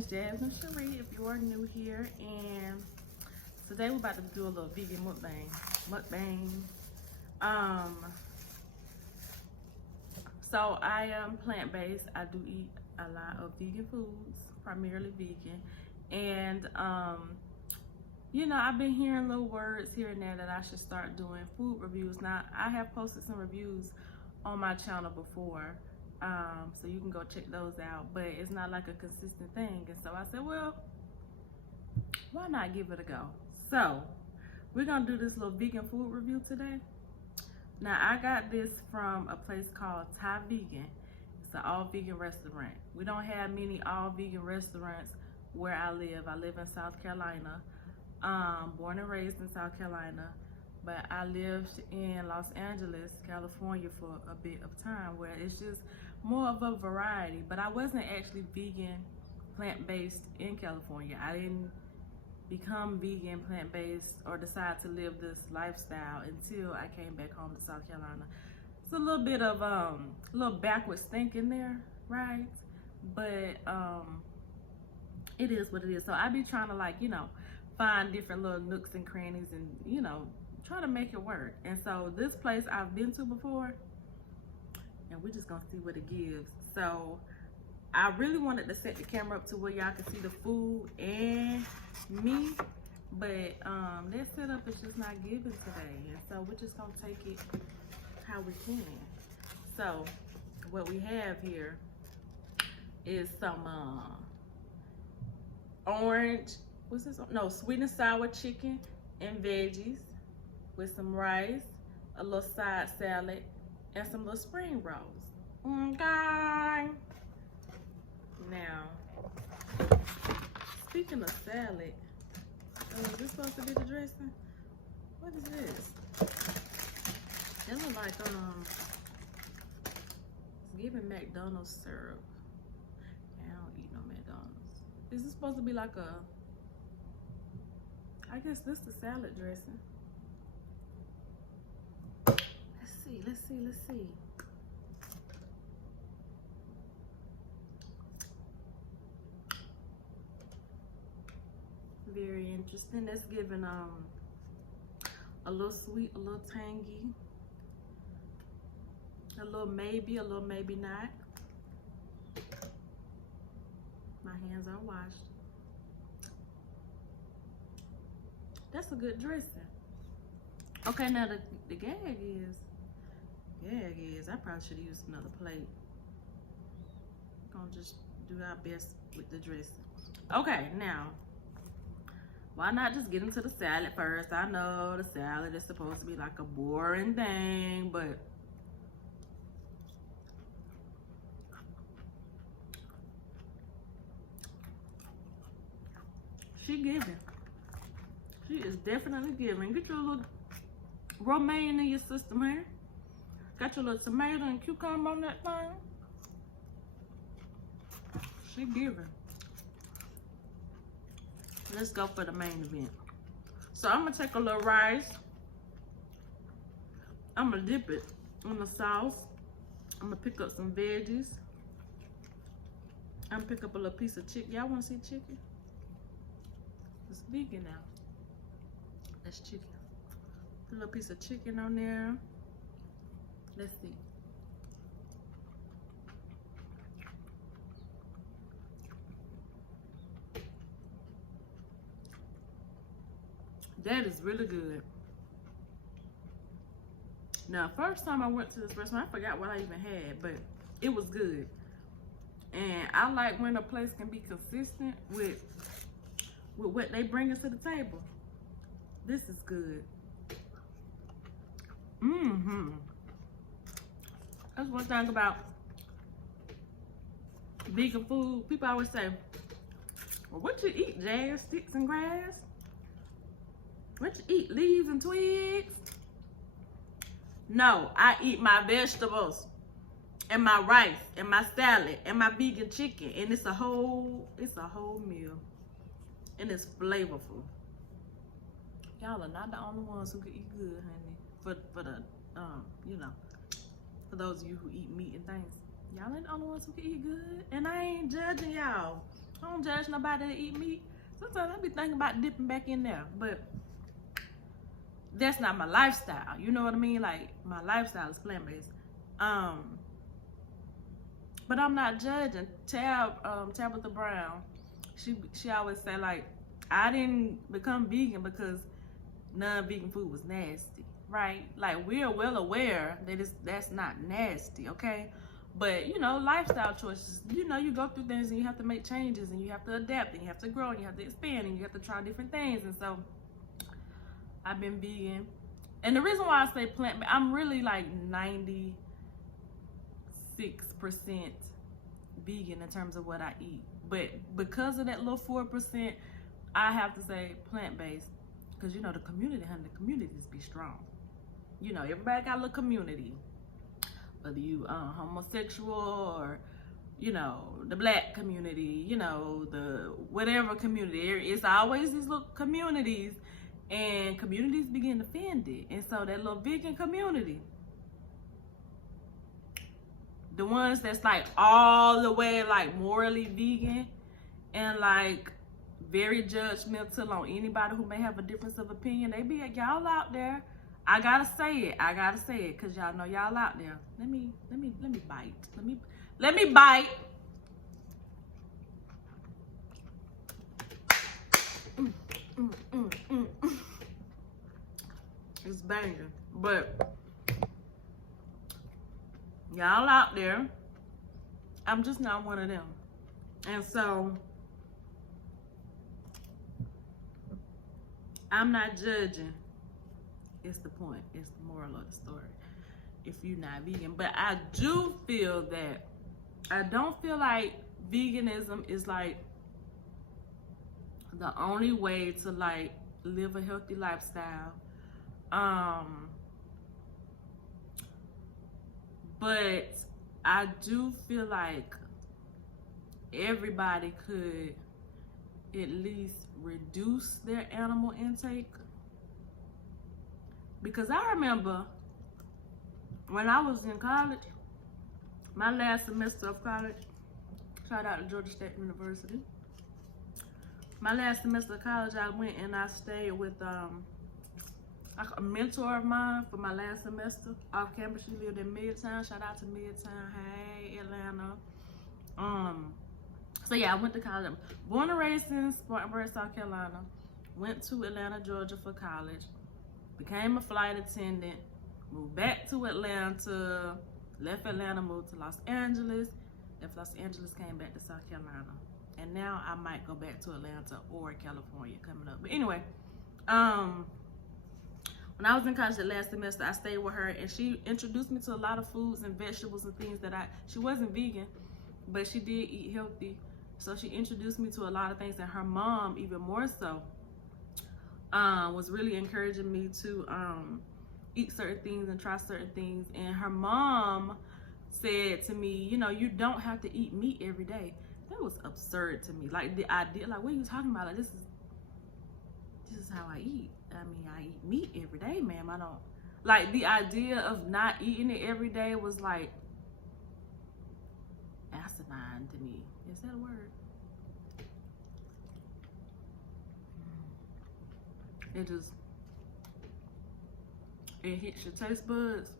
is Jasmine.shiri if you are new here, and today we're about to do a little vegan mukbang. So I am plant-based. I do eat a lot of vegan foods, primarily vegan, and you know, I've been hearing little words here and there that I should start doing food reviews. Now, I have posted some reviews on my channel before, so you can go check those out, but it's not like a consistent thing. And so I said, well, why not give it a go? So we're gonna do this little vegan food review today. Now, I got this from a place called Thai Vegan. It's an all vegan restaurant. We don't have many all vegan restaurants where I live. I live in South Carolina. Born and raised in South Carolina, but I lived in Los Angeles, California for a bit of time, where it's just more of a variety. But I wasn't actually vegan, plant-based in California. I didn't become vegan, plant-based, or decide to live this lifestyle until I came back home to South Carolina. It's a little bit of a little backwards thinking there, right? But it is what it is. So I be trying to, like, you know, find different little nooks and crannies and, you know, try to make it work. And so this place I've been to before, and we're just gonna see what it gives. So I really wanted to set the camera up to where y'all can see the food and me, but that setup is just not given today. And so we're just gonna take it how we can. So what we have here is some orange, what's this? No, sweet and sour chicken and veggies with some rice, a little side salad, and some little spring rolls. Okay. Now, speaking of salad, is this supposed to be the dressing? What is this? It looks like it's giving McDonald's syrup. I don't eat no McDonald's. Is this supposed to be like a, I guess this is the salad dressing. Let's see. Very interesting. That's giving a little sweet, a little tangy, a little maybe not. My hands are washed. That's a good dressing. Okay, now the gag is, I probably should have used another plate. Gonna just do our best with the dressing. Okay, now, why not just get into the salad first? I know the salad is supposed to be like a boring thing, but she giving. She is definitely giving. Get your little romaine in your system here. Got your little tomato and cucumber on that thing. She giving. Let's go for the main event. So I'm gonna take a little rice. I'm gonna dip it in the sauce. I'm gonna pick up some veggies. I'm gonna pick up a little piece of chicken. Y'all wanna see chicken? It's vegan now. That's chicken. Put a little piece of chicken on there. Let's see. That is really good. Now, first time I went to this restaurant, I forgot what I even had, but it was good. And I like when a place can be consistent with what they bring us to the table. This is good. That's one thing about vegan food. People always say, well, what you eat, Jazz? Sticks and grass? What you eat, leaves and twigs? No, I eat my vegetables and my rice and my salad and my vegan chicken, and it's a whole meal, and it's flavorful. Y'all are not the only ones who can eat good, honey. For the you know, for those of you who eat meat and things, y'all ain't the only ones who can eat good, and I ain't judging y'all. I don't judge nobody that eat meat. Sometimes I be thinking about dipping back in there, but that's not my lifestyle. You know what I mean? Like, my lifestyle is plant-based. But I'm not judging. Tabitha Brown, she always say, like, I didn't become vegan because non-vegan food was nasty, right? Like, we're well aware that that's not nasty, okay? But, you know, lifestyle choices, you know, you go through things and you have to make changes and you have to adapt and you have to grow and you have to expand and you have to try different things. And so I've been vegan. And the reason why I say plant-based, I'm really like 96% vegan in terms of what I eat. But because of that little 4%, I have to say plant-based. Because, you know, the communities be strong. You know, everybody got a little community. Whether you homosexual or, you know, the black community, you know, the whatever community. It's always these little communities. And communities begin offended. And so that little vegan community, the ones that's like all the way like morally vegan and like very judgmental on anybody who may have a difference of opinion, they be like, y'all out there. I gotta say it, cause y'all know y'all out there. Let me bite. Let me bite. It's banging, but y'all out there, I'm just not one of them. And so I'm not judging. It's the point. It's the moral of the story. If you're not vegan. But I do feel that I don't feel like veganism is like the only way to like live a healthy lifestyle. But I do feel like everybody could at least reduce their animal intake. Because I remember when I was in college, my last semester of college, shout out to Georgia State University. My last semester of college, I went and I stayed with a mentor of mine for my last semester off campus. She lived in Midtown. Shout out to Midtown. Hey, Atlanta. So yeah, I went to college. Born and raised in Spartanburg, South Carolina. Went to Atlanta, Georgia for college. Became a flight attendant. Moved back to Atlanta. Left Atlanta, moved to Los Angeles. Left Los Angeles, came back to South Carolina. And now I might go back to Atlanta or California coming up. But anyway, when I was in college the last semester, I stayed with her and she introduced me to a lot of foods and vegetables and things that she wasn't vegan, but she did eat healthy. So she introduced me to a lot of things, and her mom even more so was really encouraging me to eat certain things and try certain things. And her mom said to me, you know, you don't have to eat meat every day. That was absurd to me. Like the idea, like, what are you talking about? Like, this is how I eat. I mean, I eat meat every day, ma'am. I don't, like, the idea of not eating it every day was like asinine to me. Is that a word? It hits your taste buds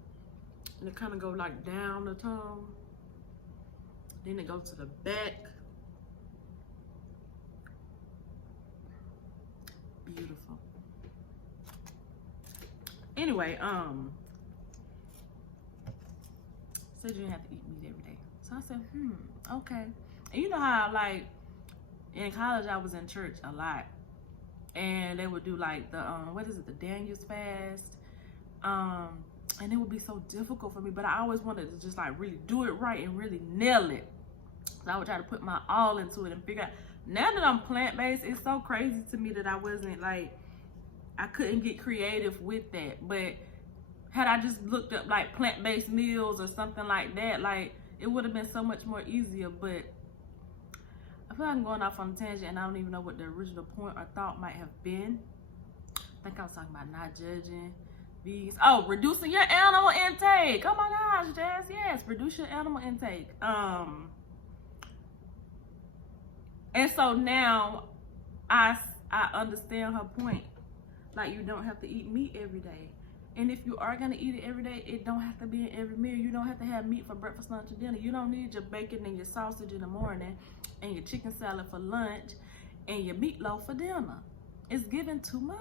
and it kind of go like down the tongue. Then it goes to the back. Beautiful. Anyway, said you didn't have to eat meat every day. So I said, okay. And you know how, like, in college I was in church a lot. And they would do like the, what is it, the Daniel's fast. And it would be so difficult for me, but I always wanted to just like really do it right and really nail it. So I would try to put my all into it and figure out. Now that I'm plant-based, it's so crazy to me that I wasn't like, I couldn't get creative with that. But had I just looked up like plant-based meals or something like that, like it would have been so much more easier. But I feel like I'm going off on a tangent and I don't even know what the original point or thought might have been. I think I was talking about not judging vegans. Oh, reducing your animal intake. Oh my gosh, Jazz, yes, reduce your animal intake. And so now I understand her point. Like, you don't have to eat meat every day. And if you are gonna eat it every day, it don't have to be in every meal. You don't have to have meat for breakfast, lunch, and dinner. You don't need your bacon and your sausage in the morning and your chicken salad for lunch and your meatloaf for dinner. It's giving too much.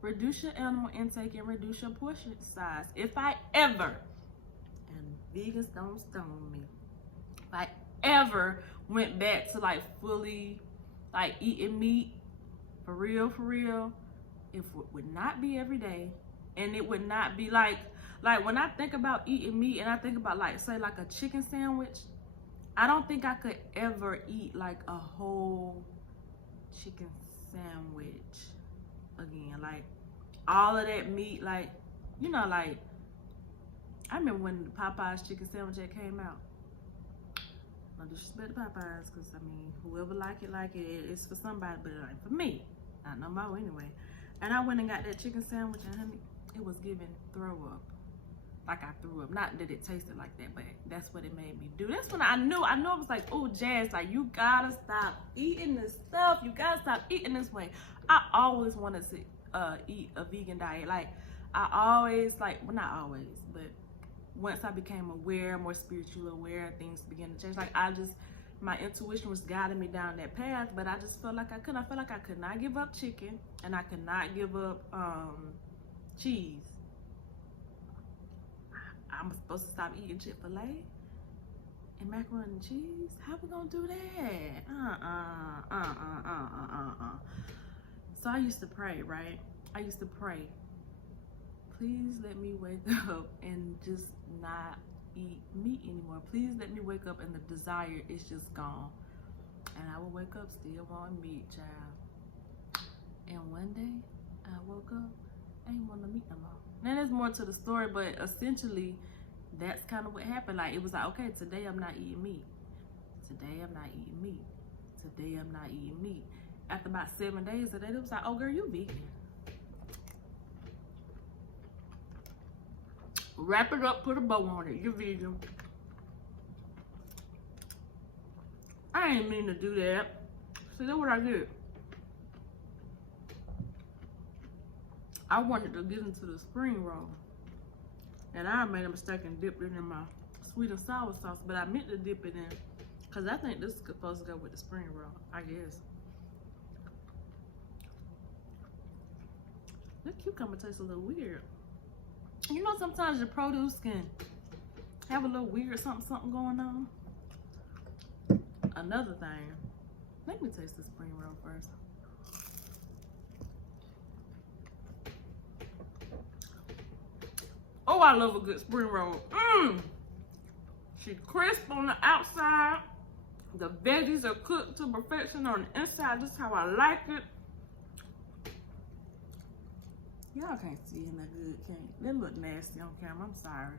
Reduce your animal intake and reduce your portion size. If I ever, and vegans don't stone me, if I ever went back to like fully like eating meat for real, it would not be every day. And it would not be like when I think about eating meat and I think about like, say like a chicken sandwich, I don't think I could ever eat like a whole chicken sandwich again. Like all of that meat, like, you know, like I remember when the Popeyes chicken sandwich that came out. No disrespect to Popeyes, because I mean, whoever like it, it's for somebody, but it ain't for me. Not no more anyway. And I went and got that chicken sandwich, and honey, it was giving throw up. Like I threw up. Not that it tasted like that, but that's what it made me do. That's when I knew it was like, oh, Jazz, like, you gotta stop eating this stuff. You gotta stop eating this way. I always wanted to eat a vegan diet. Like, I always, like, well, not always, but once I became aware, more spiritually aware, things began to change. Like, my intuition was guiding me down that path, but I just felt like I couldn't. I felt like I could not give up chicken, and I could not give up cheese. I'm supposed to stop eating Chick-fil-A and macaroni and cheese? How we gonna do that? So I used to pray, right? I used to pray, please let me wake up and just not eat meat anymore. Please let me wake up and the desire is just gone. And I would wake up still wanting meat, child. And one day I woke up, I ain't want no meat no more. Now there's more to the story, but essentially that's kind of what happened. Like, it was like, okay, today I'm not eating meat. Today I'm not eating meat. Today I'm not eating meat. After about 7 days of that, it was like, oh girl, you vegan. Wrap it up, put a bow on it. You're vegan. I ain't mean to do that. See, that's what I did. I wanted to get into the spring roll. And I made a mistake and dipped it in my sweet and sour sauce. But I meant to dip it in, because I think this is supposed to go with the spring roll, I guess. That cucumber tastes a little weird. You know, sometimes your produce can have a little weird something going on. Another thing, let me taste the spring roll first. Oh, I love a good spring roll. She's crisp on the outside. The veggies are cooked to perfection on the inside, just how I like it. Y'all can't see it that good, can you? They look nasty on camera, I'm sorry.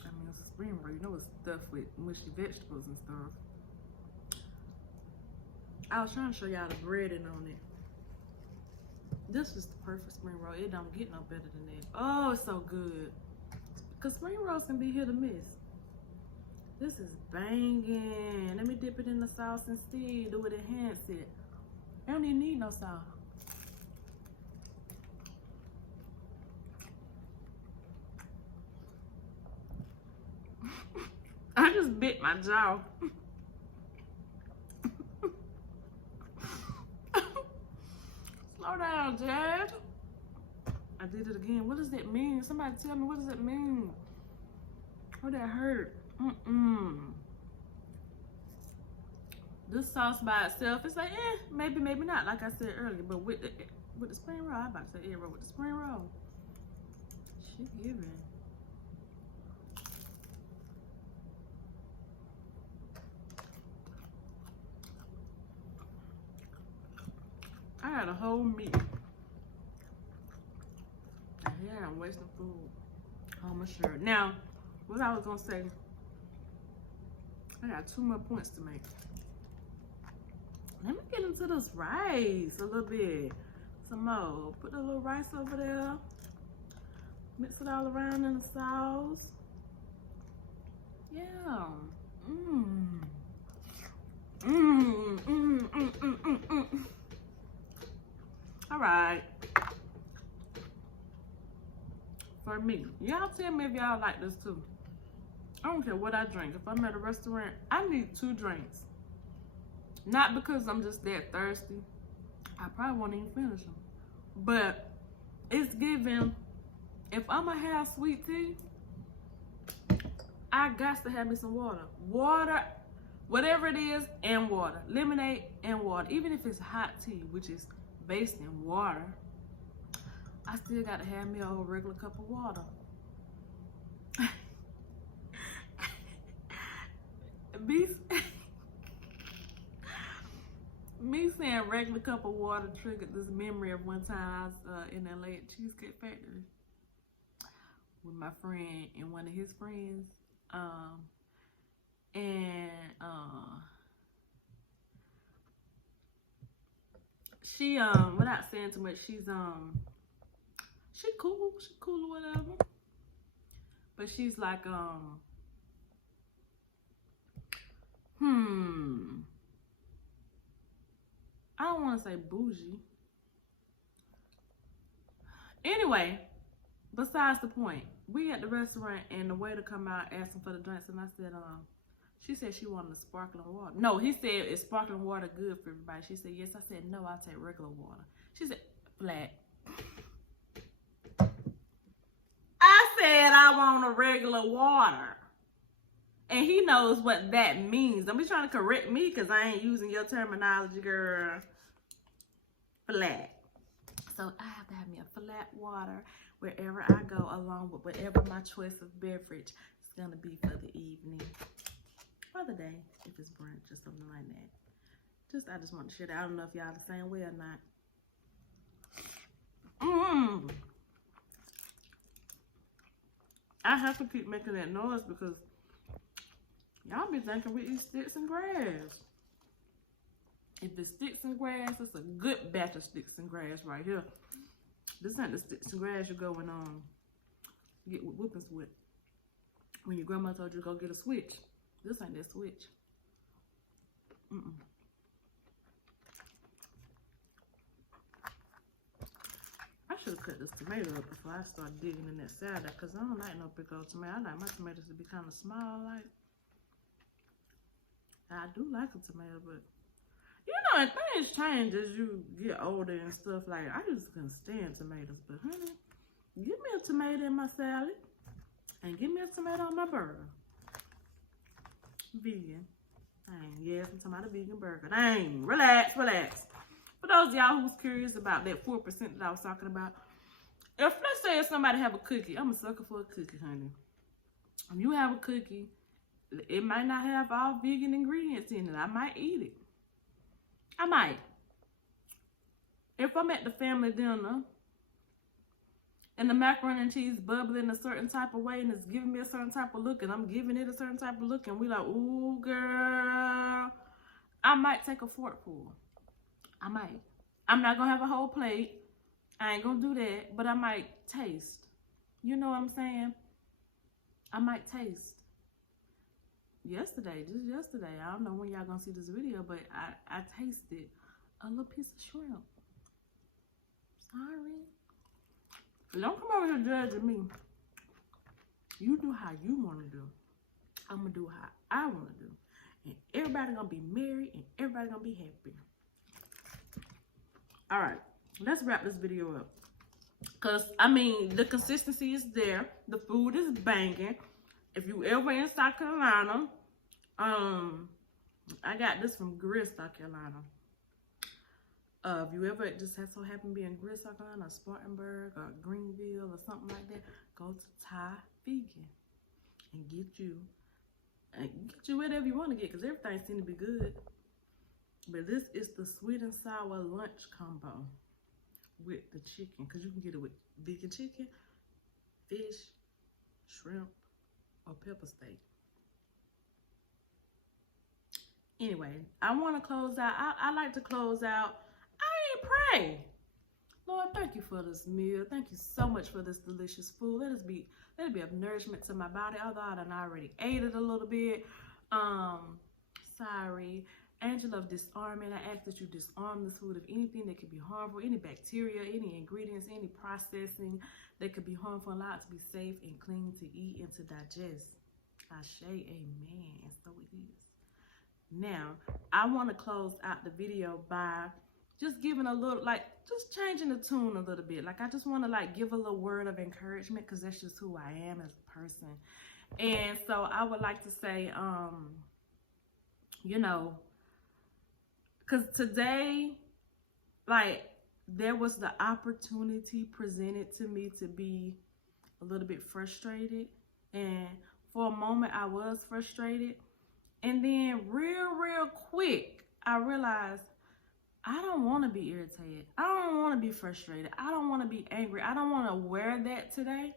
I mean, it's a spring roll, you know it's stuffed with mushy vegetables and stuff. I was trying to show y'all the breading on it. This is the perfect spring roll. It don't get no better than that. Oh, it's so good. Because spring rolls can be hit or miss. This is banging. Let me dip it in the sauce instead. Do it, enhance it. I don't even need no sauce. I just bit my jaw. Slow down, Jazz. I did it again. What does that mean? Somebody tell me, what does that mean? Oh, that hurt. This sauce by itself, it's like, maybe, maybe not, like I said earlier. But with the spring roll, I'm about to say egg roll. With the spring roll, she giving. I had a whole meat. Yeah, I'm wasting food. Oh, my shirt. Now, what I was gonna say, I got 2 more points to make. Let me get into this rice a little bit. Some more. Put a little rice over there. Mix it all around in the sauce. Yeah. All right. For me, y'all tell me if y'all like this too. I don't care what I drink. If I'm at a restaurant, I need 2 drinks. Not because I'm just that thirsty. I probably won't even finish them. But it's given, if I'm gonna have sweet tea, I got to have me some water. Water, whatever it is, and water. Lemonade and water. Even if it's hot tea, which is based in water, I still got to have me a whole regular cup of water. Me saying regular cup of water triggered this memory of one time I was in LA at Cheesecake Factory with my friend and one of his friends. She without saying too much, she cool or whatever. But she's like I don't want to say bougie. Anyway, besides the point, we at the restaurant and the waiter come out asking for the drinks, and I said, she said she wanted a sparkling water. No, he said, is sparkling water good for everybody? She said, yes. I said, no, I'll take regular water. She said, flat. I said, I want a regular water. And he knows what that means. Don't be trying to correct me because I ain't using your terminology, girl. Flat. So I have to have me a flat water wherever I go, along with whatever my choice of beverage is going to be for the evening. For the day, if it's brunch or something like that. I just want to share that. I don't know if y'all the same way or not. I have to keep making that noise because y'all be thinking we eat sticks and grass. If it's sticks and grass, it's a good batch of sticks and grass right here. This ain't the sticks and grass you go and get with whippings with. When your grandma told you to go get a switch. This ain't that switch. I should have cut this tomato up before I start digging in that salad because I don't like no big old tomato. I like my tomatoes to be kind of small. Like, I do like a tomato, but you know, and things change as you get older and stuff. Like, I just couldn't stand tomatoes, but honey, give me a tomato in my salad and give me a tomato on my burger. Vegan. Dang, yes, I'm talking about a vegan burger. Dang, relax. For those of y'all who's curious about that 4% that I was talking about, if let's say if somebody have a cookie, I'm a sucker for a cookie, honey. If you have a cookie, it might not have all vegan ingredients in it. I might eat it. I might. If I'm at the family dinner and the macaroni and cheese bubbling a certain type of way and it's giving me a certain type of look and I'm giving it a certain type of look and we like, ooh, girl, I might take a forkful. I might. I'm not going to have a whole plate. I ain't going to do that, but I might taste. You know what I'm saying? I might taste. Just yesterday, I don't know when y'all going to see this video, but I tasted a little piece of shrimp. Sorry. Don't come over here judging me. You do how you want to do. I'm going to do how I want to do. And everybody going to be merry and everybody going to be happy. All right. Let's wrap this video up. Because, I mean, the consistency is there. The food is banging. If you ever in South Carolina, I got this from Greer, South Carolina. If you ever just have so happen to be in Greer, South Carolina, or Spartanburg, or Greenville, or something like that, go to Thai Vegan and get you whatever you want to get, because everything seems to be good. But this is the sweet and sour lunch combo with the chicken, because you can get it with vegan chicken, fish, shrimp, or pepper steak. Anyway, I want to close out. I like to close out. Pray. Lord, thank you for this meal. Thank you so much for this delicious food. Let it be of nourishment to my body, although I already ate it a little bit. Sorry. angel of disarmament, I ask that you disarm this food of anything that could be harmful, any bacteria, any ingredients, any processing that could be harmful. Allow it to be safe and clean to eat and to digest. Ashe, amen. And so it is. Now, I want to close out the video by just giving a little, like, just changing the tune a little bit. Like, I just want to, like, give a little word of encouragement, because that's just who I am as a person. And so I would like to say, you know, because today, like, there was the opportunity presented to me to be a little bit frustrated. And for a moment, I was frustrated. And then real quick, I realized I don't want to be irritated. I don't want to be frustrated. I don't want to be angry. I don't want to wear that today.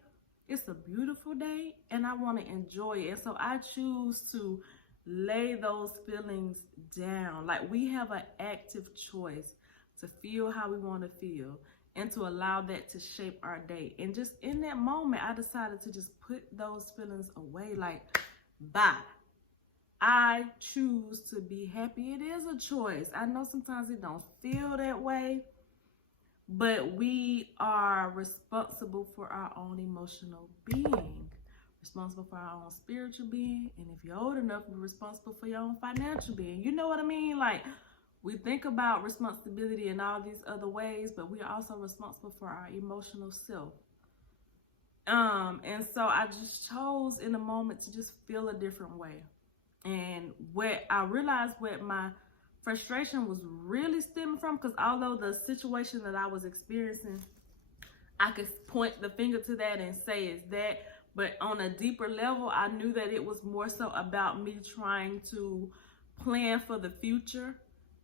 It's a beautiful day and I want to enjoy it. And so I choose to lay those feelings down. Like, we have an active choice to feel how we want to feel and to allow that to shape our day. And just in that moment, I decided to just put those feelings away. Like, bye. I choose to be happy. It is a choice. I know sometimes it don't feel that way, but we are responsible for our own emotional being, responsible for our own spiritual being, and if you're old enough, we're responsible for your own financial being. You know what I mean? Like, we think about responsibility in all these other ways, but we are also responsible for our emotional self. And so I just chose in a moment to just feel a different way. And what I realized what my frustration was really stemming from, because although the situation that I was experiencing, I could point the finger to that and say it's that, but on a deeper level, I knew that it was more so about me trying to plan for the future,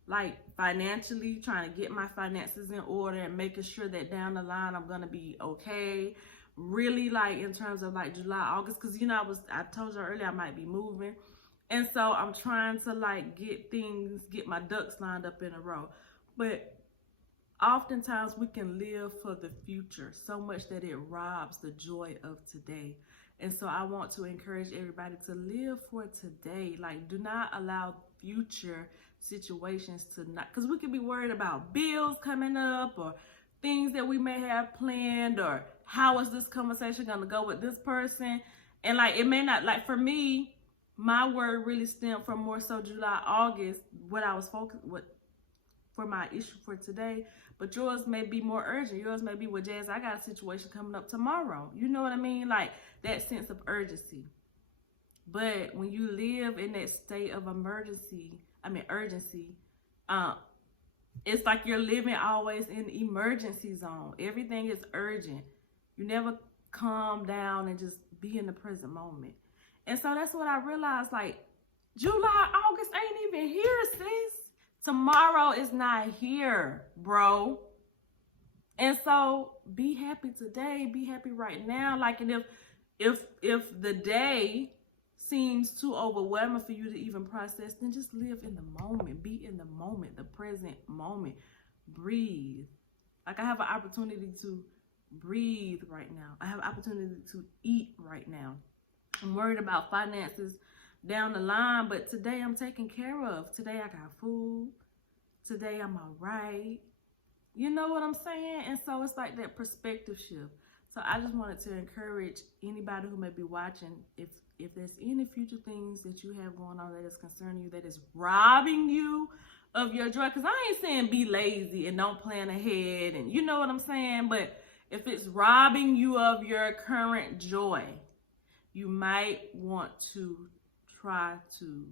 like financially, trying to get my finances in order and making sure that down the line I'm gonna be okay. Really, like in terms of like July, August, because you know I told you earlier I might be moving. And so I'm trying to like get my ducks lined up in a row. But oftentimes we can live for the future so much that it robs the joy of today. And so I want to encourage everybody to live for today. Like, do not allow future situations to not, because we could be worried about bills coming up or things that we may have planned, or how is this conversation going to go with this person. And like, it may not, like for me, my word really stemmed from more so July, August, what I was focused with for my issue for today. But yours may be more urgent. Yours may be, well, Jazz, I got a situation coming up tomorrow. You know what I mean? Like that sense of urgency. But when you live in that state of urgency, it's like you're living always in emergency zone. Everything is urgent. You never calm down and just be in the present moment. And so that's what I realized, like, July, August ain't even here, sis. Tomorrow is not here, bro. And so be happy today. Be happy right now. Like, and if the day seems too overwhelming for you to even process, then just live in the moment. Be in the moment, the present moment. Breathe. Like, I have an opportunity to breathe right now. I have an opportunity to eat right now. I'm worried about finances down the line, but today I'm taken care of. Today I got food. Today I'm all right. You know what I'm saying? And so it's like that perspective shift. So I just wanted to encourage anybody who may be watching, if there's any future things that you have going on that is concerning you, that is robbing you of your joy, because I ain't saying be lazy and don't plan ahead, and you know what I'm saying, but if it's robbing you of your current joy, you might want to try to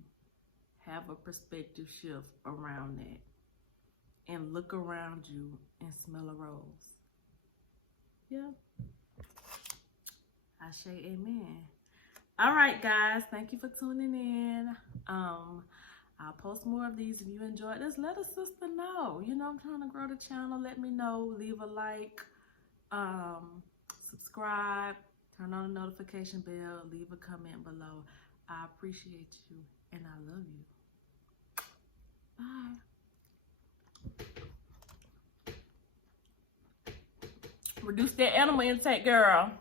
have a perspective shift around that and look around you and smell a rose. Yeah. I say amen. All right, guys. Thank you for tuning in. I'll post more of these. If you enjoyed this, let a sister know. You know, I'm trying to grow the channel. Let me know. Leave a like. Subscribe. Turn on the notification bell. Leave a comment below. I appreciate you and I love you. Bye. Reduce that animal intake, girl.